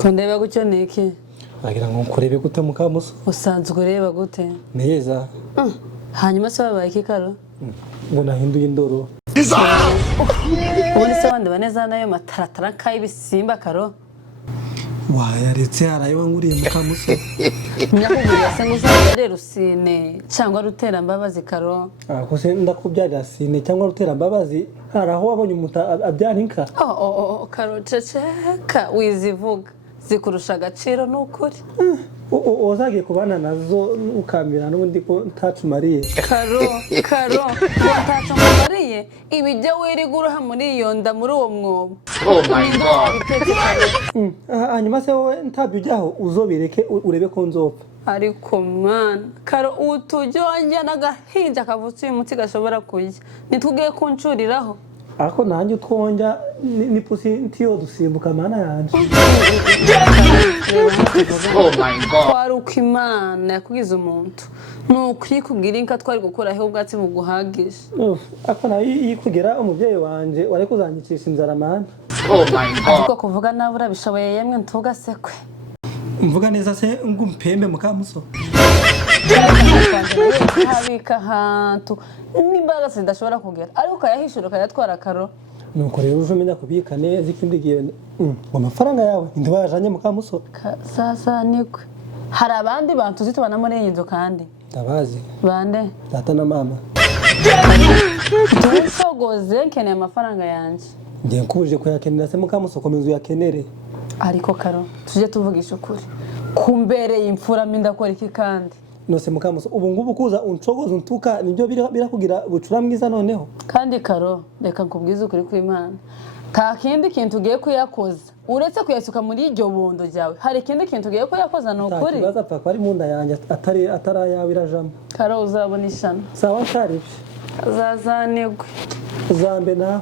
ko ndeba gutyo niki agira ngo nkurebe gute mukamuso usanzwe ureba gute neza hanyuma se babaye iki karo ngo nahinduye indoro ubundi se wandi baneza nayo mataratara k'ibisimba karo wayaretse harayo nguriye mukamuso nyakubwira se ngo uzabere rusine cyangwa rutera mbabazi karo ako se ndakubyarira sine cyangwa rutera mbabazi haraho wabonye umuta abyarinka karo ceceka wizivuga zikurusha agaciro n'ukuri uzagiye kubana nazo ukambira n'ubundi ko ntacumariye karo ngo ntacumariye ibijya wirigura muri iyo nda muri uwo mwobo my god hanyuma se wowe ntabyujyaho uzobireke urebe ko nzopfa ariko man karo utujyonjya n'agahinja kavutse uyu muti gashobora kurya nitwugiye kuncuriraho ako nanjye utwonja ni pusi ntiyo dusimbuka mana yanje my god twari uko imana yakugize umuntu nukuri kugira inka twari gukuraho ubwatsi buguhagije ako nayo yikugira umubyeyi wanje wari kuzanyicisha inzara mana my god ariko kuvuga nawe urabishoboye yemwe ntugasekwe mvuga neza se ngumpembe mukamuso habika ahantu n'imbaraga zidashobora kugera ariko ukayahishura ukayatwara karo nuko rero uje umenya kubika neza ikindi gihe ngo amafaranga yawe ndi wajanye mukamuso sasa nikwe hari abandi bantu uzi tubana muri iyi nzu kandi ndabazi bande data na mama tusogoze nkeneye amafaranga yanjye ngiye nkubuje kuyakenera se mukamuso komeza uyakenere ariko karo tujye tuvugisha ukuri kumbereye imfura mindakora iki kandi nose mukamuso ubu ngubu kuza uncogoza untuka nibyo birakugira bucura mwiza noneho kandi karo reka nkubwize ukuri kw'Imana nta kindi kintu ugiye kuyakoza uretse kuyasuka muri iryo bondo ryawe hari ikindi kintu ugiye kuyakoza ni ukuri ntakibazo apfa ko ari mu nda yanjye atari ayawe irajamo karo uzabona ishano sawa ntaribye azazanigwe uzambe nawe